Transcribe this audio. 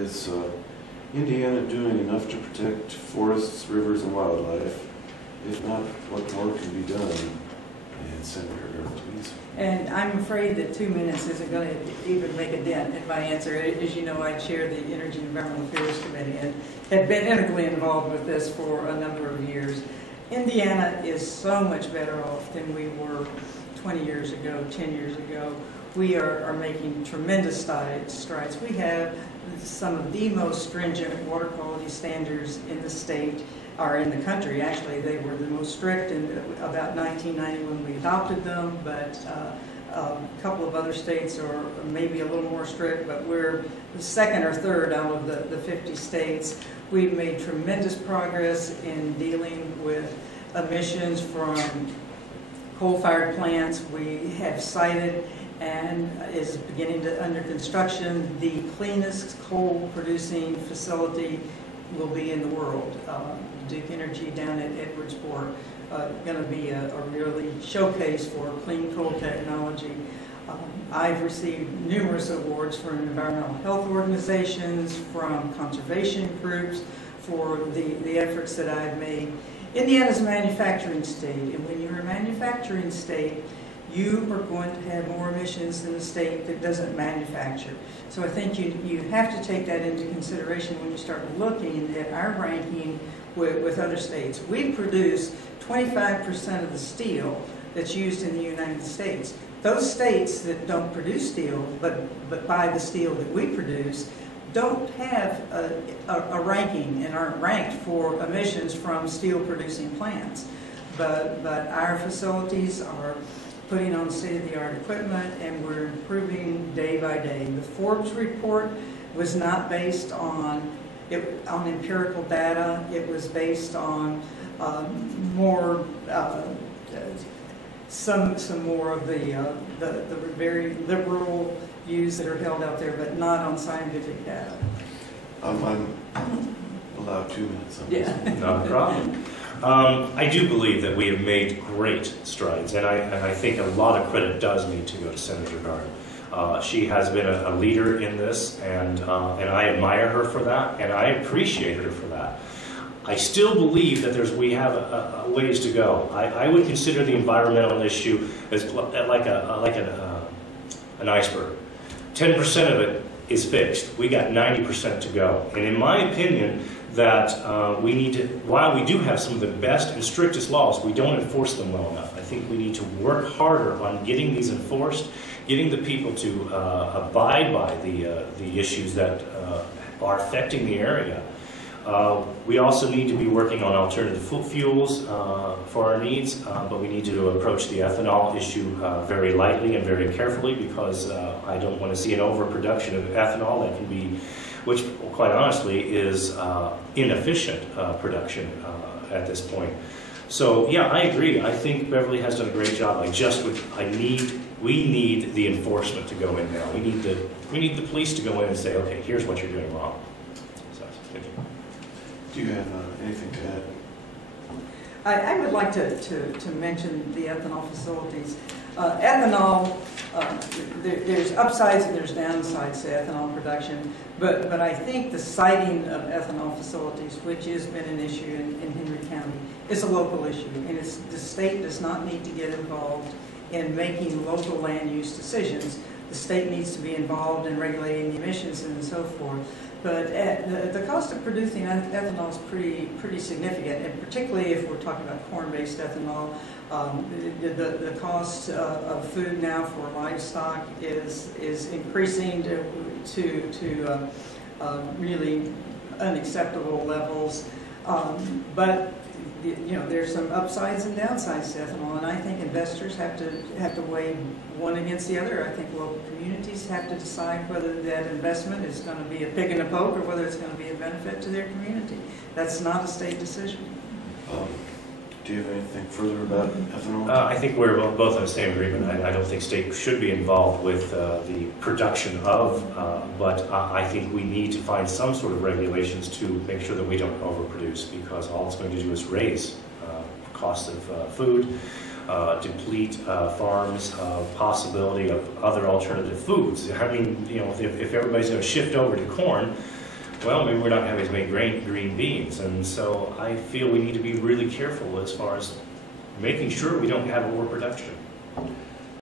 Is Indiana doing enough to protect forests, rivers, and wildlife? If not, what more can be done? And Senator Gard, please. And I'm afraid that 2 minutes isn't going to even make a dent in my answer. As you know, I chair the Energy and Environmental Affairs Committee and have been integrally involved with this for a number of years. Indiana is so much better off than we were 20 years ago, 10 years ago. We are making tremendous strides. We have some of the most stringent water quality standards in the state, or in the country. Actually, they were the most strict in about 1990 when we adopted them, but a couple of other states are maybe a little more strict, but we're the second or third out of the 50 states. We've made tremendous progress in dealing with emissions from coal-fired plants. We have cited and is beginning to under construction the cleanest coal-producing facility will be in the world. Duke Energy down at Edwardsport, going to be a really showcase for clean coal technology. I've received numerous awards from environmental health organizations, from conservation groups for the efforts that I've made. Indiana's a manufacturing state, and when you're a manufacturing state, you are going to have more emissions than a state that doesn't manufacture. So I think you have to take that into consideration when you start looking at our ranking with other states. We produce 25% of the steel that's used in the United States. Those states that don't produce steel, but buy the steel that we produce, don't have a ranking and aren't ranked for emissions from steel producing plants. But our facilities are putting on state-of-the-art equipment, and we're improving day by day. The Forbes report was not based on empirical data. It was based on some more of the very liberal views that are held out there, but not on scientific data. I'm allowed 2 minutes on this. Yeah. Not a problem. I do believe that we have made great strides, and I think a lot of credit does need to go to Senator Gard. She has been a leader in this, and I admire her for that, and I appreciate her for that. I still believe that we have a ways to go. I would consider the environmental issue as like an iceberg. 10% of it is fixed. We got 90% to go, and in my opinion, that we need to, while we do have some of the best and strictest laws, we don't enforce them well enough. I think we need to work harder on getting these enforced, getting the people to abide by the issues that are affecting the area. We also need to be working on alternative fuels for our needs, but we need to approach the ethanol issue very lightly and very carefully, because I don't want to see an overproduction of ethanol that can be, which quite honestly is inefficient production at this point. So yeah, I agree. I think Beverly has done a great job. We need the enforcement to go in now. We need the police to go in and say, okay, here's what you're doing wrong. So, thank you. Do you have anything to add? I would like to mention the ethanol facilities. Ethanol, there's upsides and there's downsides to ethanol production, but I think the siting of ethanol facilities, which has been an issue in Henry County, is a local issue, and the state does not need to get involved in making local land use decisions. The state needs to be involved in regulating the emissions and so forth. But the cost of producing ethanol is pretty significant, and particularly if we're talking about corn-based ethanol. The cost of food now for livestock is increasing to really unacceptable levels. But there's some upsides and downsides to ethanol, and I think investors have to weigh one against the other. I think local communities have to decide whether that investment is going to be a pig in a poke or whether it's going to be a benefit to their community. That's not a state decision. Do you have anything further about ethanol? I think we're both in the same agreement. I don't think state should be involved with the production of, but I think we need to find some sort of regulations to make sure that we don't overproduce, because all it's going to do is raise costs of food, deplete farms, possibility of other alternative foods. I mean, if everybody's going to shift over to corn, well, maybe we're not having as many green beans. And so I feel we need to be really careful as far as making sure we don't have overproduction.